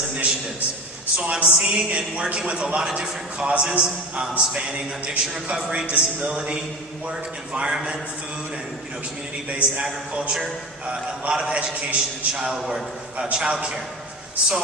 initiatives. So I'm seeing and working with a lot of different causes, spanning addiction recovery, disability work, environment, food, and community-based agriculture, a lot of education and child care. So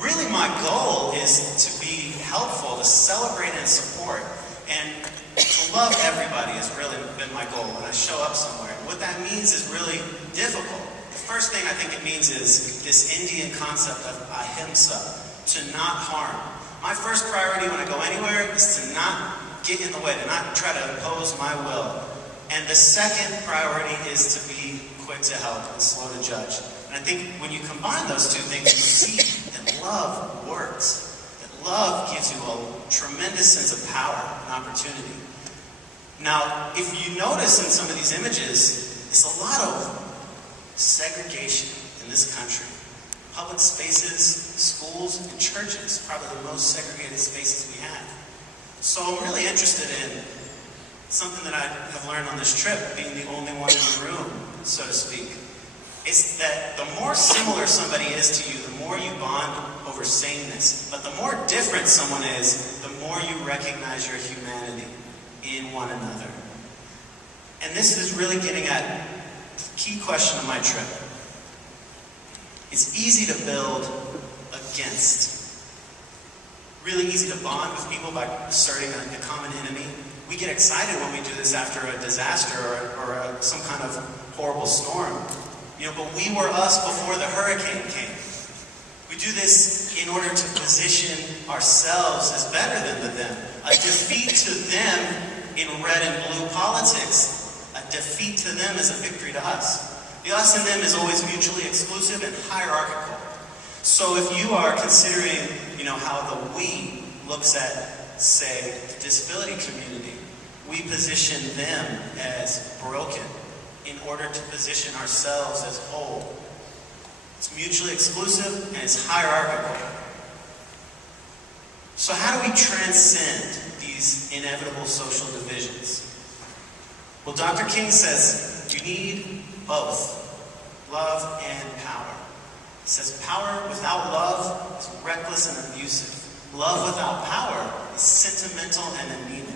really my goal is to be helpful, to celebrate and support, and to love everybody has really been my goal when I show up somewhere. And what that means is really difficult. The first thing I think it means is this Indian concept of ahimsa, to not harm. My first priority when I go anywhere is to not get in the way, to not try to impose my will. And the second priority is to be quick to help and slow to judge. And I think when you combine those two things, you see that love works. That love gives you a tremendous sense of power and opportunity. Now, if you notice in some of these images, it's a lot of segregation in this country. Public spaces, schools, and churches, probably the most segregated spaces we have. So I'm really interested in something that I have learned on this trip, being the only one in the room, so to speak. It's that the more similar somebody is to you, the more you bond over sameness. But the more different someone is, the more you recognize your humanity in one another. And this is really getting at the key question of my trip. It's easy to build against. Really easy to bond with people by asserting a common enemy. We get excited when we do this after a disaster or some kind of horrible storm. But we were us before the hurricane came. We do this in order to position ourselves as better than them. A defeat to them in red and blue politics. A defeat to them is a victory to us. The us and them is always mutually exclusive and hierarchical. So if you are considering, how the we looks at, say, the disability community, we position them as broken in order to position ourselves as whole. It's mutually exclusive and it's hierarchical. So how do we transcend these inevitable social divisions? Well, Dr. King says you need both love and power. He says power without love is reckless and abusive. Love without power is sentimental and anemic.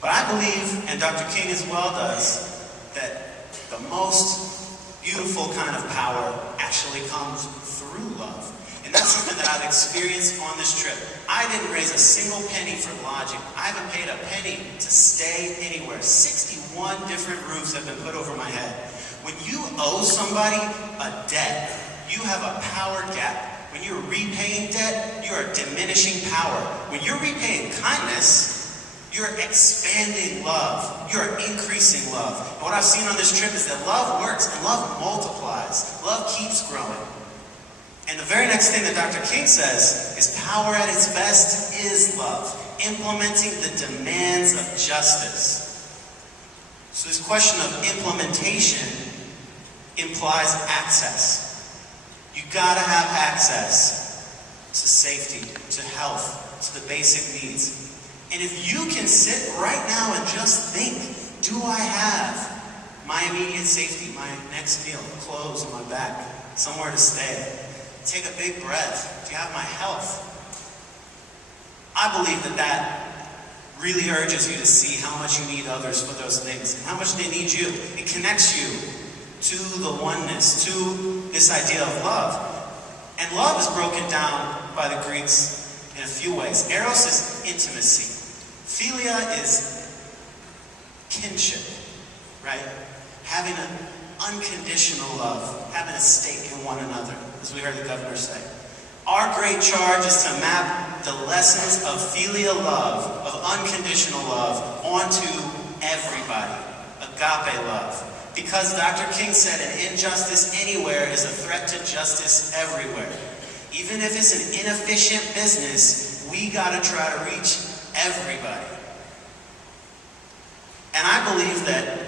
But I believe, and Dr. King as well does, that the most beautiful kind of power actually comes through love. And that's something that I've experienced on this trip. I didn't raise a single penny for lodging. I haven't paid a penny to stay anywhere. 61 different roofs have been put over my head. When you owe somebody a debt, you have a power gap. When you're repaying debt, you are diminishing power. When you're repaying kindness, you're expanding love. You're increasing love. And what I've seen on this trip is that love works and love multiplies. Love keeps growing. And the very next thing that Dr. King says is power at its best is love, implementing the demands of justice. So this question of implementation implies access. You gotta have access to safety, to health, to the basic needs. And if you can sit right now and just think, do I have my immediate safety, my next meal, clothes on my back, somewhere to stay? Take a big breath. Do you have my health? I believe that really urges you to see how much you need others for those things and how much they need you. It connects you to the oneness, to this idea of love. And love is broken down by the Greeks in a few ways. Eros is intimacy. Philia is kinship, right? Having an unconditional love, having a stake in one another, as we heard the governor say. Our great charge is to map the lessons of filial love, of unconditional love, onto everybody. Agape love. Because Dr. King said an injustice anywhere is a threat to justice everywhere. Even if it's an inefficient business, we gotta try to reach everybody. And I believe that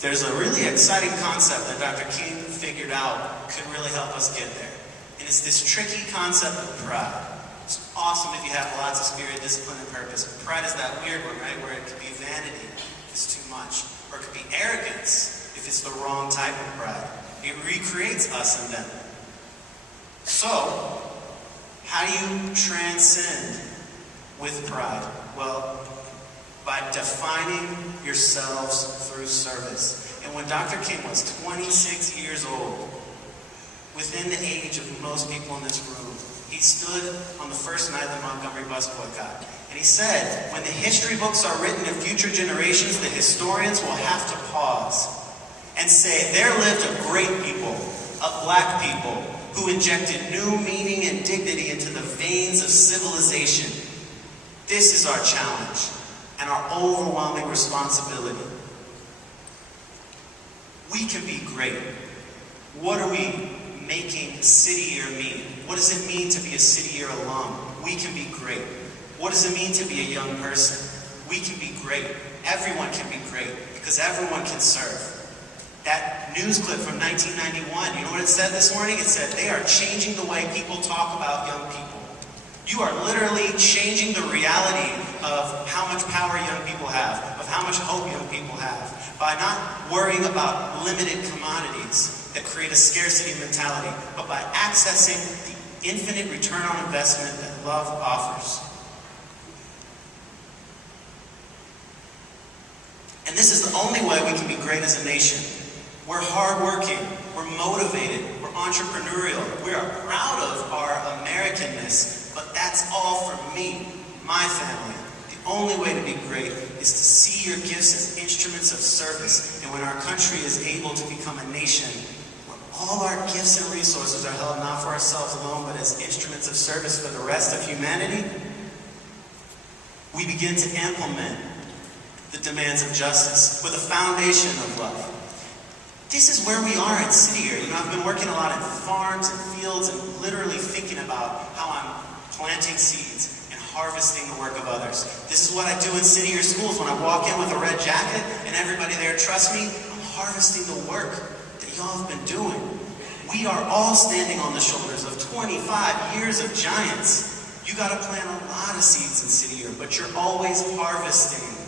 there's a really exciting concept that Dr. King figured out could really help us get there. And it's this tricky concept of pride. It's awesome if you have lots of spirit, discipline, and purpose. But pride is that weird one, right? Where it could be vanity if it's too much. Or it could be arrogance if it's the wrong type of pride. It recreates us in them. So, how do you transcend with pride? Well, by defining yourselves through service. And when Dr. King was 26 years old, within the age of most people in this room, he stood on the first night of the Montgomery bus boycott. And he said, when the history books are written in future generations, the historians will have to pause and say, there lived a great people, a black people, who injected new meaning and dignity into the veins of civilization. This is our challenge and our overwhelming responsibility. We can be great. What are we making City Year mean? What does it mean to be a City Year alum? We can be great. What does it mean to be a young person? We can be great. Everyone can be great because everyone can serve. That news clip from 1991, you know what it said this morning? It said, they are changing the way people talk about young people. You are literally changing the reality of how much power young people have, of how much hope young people have, by not worrying about limited commodities that create a scarcity mentality, but by accessing the infinite return on investment that love offers. And this is the only way we can be great as a nation. We're hardworking, we're motivated, we're entrepreneurial, we are proud of our Americanness, but that's all for me, my family. The only way to be great is to see your gifts as instruments of service, and when our country is able to become a nation where all our gifts and resources are held not for ourselves alone, but as instruments of service for the rest of humanity, we begin to implement the demands of justice with a foundation of love. This is where we are in City Year. You know, I've been working a lot in farms and fields and literally thinking about how I'm planting seeds and harvesting the work of others. This is what I do in City Year schools when I walk in with a red jacket and everybody there trusts me. I'm harvesting the work that y'all have been doing. We are all standing on the shoulders of 25 years of giants. You got to plant a lot of seeds in City Year, but you're always harvesting.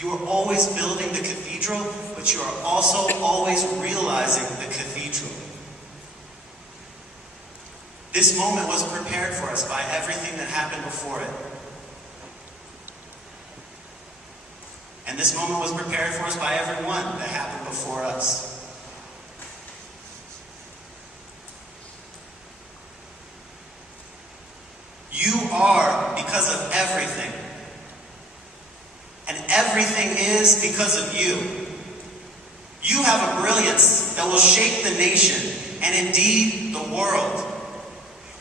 You are always building the cathedral, but you are also always realizing the cathedral. This moment was prepared for us by everything that happened before it. And this moment was prepared for us by everyone that happened before us. You are because of everything. And everything is because of you. You have a brilliance that will shape the nation and indeed the world.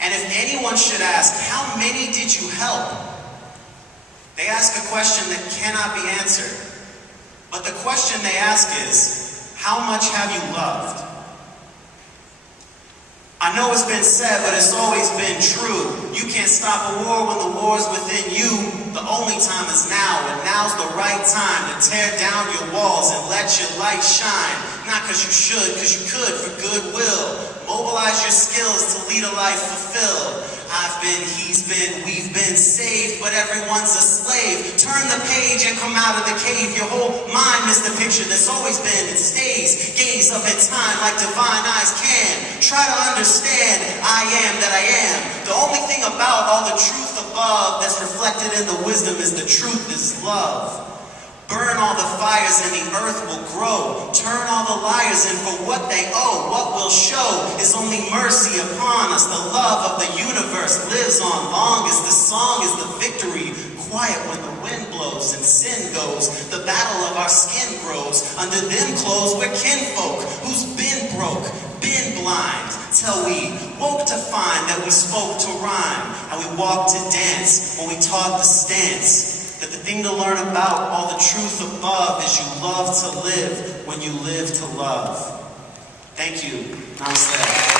And if anyone should ask, how many did you help? They ask a question that cannot be answered. But the question they ask is, how much have you loved? I know it's been said, but it's always been true. You can't stop a war when the war's within you. The only time is now, and now's the right time to tear down your walls and let your light shine. Not because you should, because you could for goodwill. Mobilize your skills to lead a life fulfilled. I've been, he's been, we've been saved, but everyone's a slave. Turn the page and come out of the cave. Your whole mind missed the picture that's always been and stays. Gaze up at time like divine eyes can. Try to understand I am that I am. The only thing about all the truth above that's reflected in the wisdom is the truth is love. Burn all the fires and the earth will grow. Turn all the liars in for what they owe. What will show is only mercy upon us. The love of the universe lives on long as the song is the victory. Quiet when the wind blows and sin goes. The battle of our skin grows. Under them clothes we're kinfolk who's been broke, been blind, till we woke to find that we spoke to rhyme and we walked to dance when we taught the stance. That the thing to learn about all the truth above is you love to live when you live to love. Thank you. Namaste.